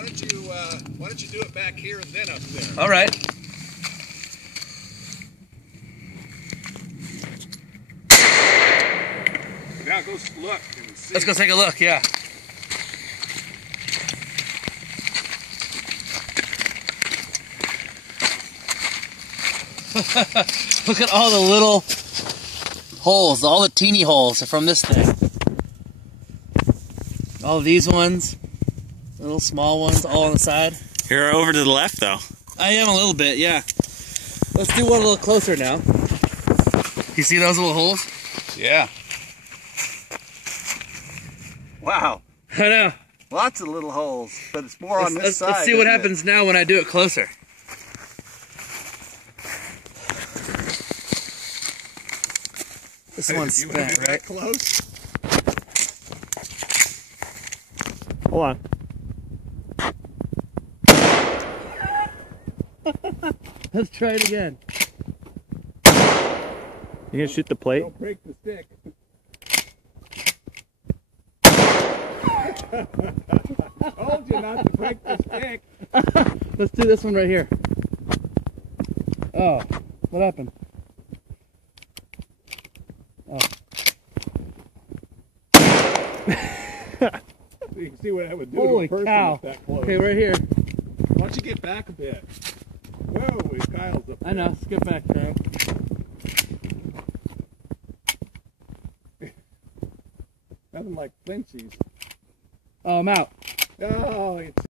why don't you do it back here and then up there? All right. Now go look and see. Let's go take a look, yeah. Look at all the little holes, all the teeny holes from this thing. All these ones, little small ones, all on the side. You're over to the left, though. I am a little bit, yeah. Let's do one a little closer now. You see those little holes? Yeah. Wow. I know. Lots of little holes, but it's more on this side. Let's see what happens now when I do it closer. This one's spent, right? Close? Hold on. Let's try it again. You gonna shoot the plate? Don't break the stick. Told you not to break the stick. Let's do this one right here. Oh, what happened? Oh. You can see what I would do Holy to a person cow. that close. Okay, right here. Why don't you get back a bit? Whoa, Kyle's up there. I know, let's get back there. Nothing like flinchies. Oh, I'm out. Oh, it's